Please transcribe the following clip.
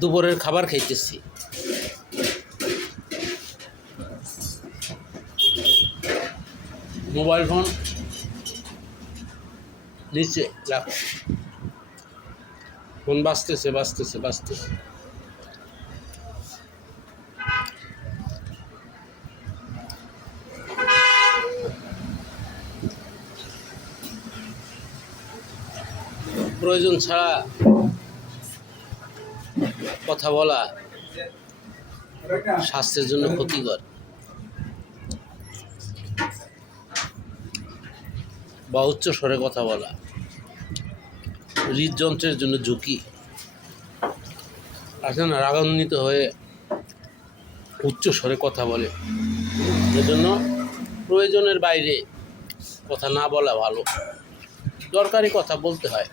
দুপুরের খাবার খাইতেছি। মোবাইল ফোন নিচে রাখ, ফোন বাজতেছে বাজতেছে বাজতেছে। প্রয়োজন ছাড়া কথা বলা স্বাস্থ্যের জন্য ক্ষতিকর বা উচ্চ স্বরে কথা বলা হৃদযন্ত্রের জন্য ঝুঁকি। আছে না, রাগান্বিত হয়ে উচ্চ স্বরে কথা বলে, এজন্য প্রয়োজনের বাইরে কথা না বলা ভালো। দরকারি কথা বলতে হয়।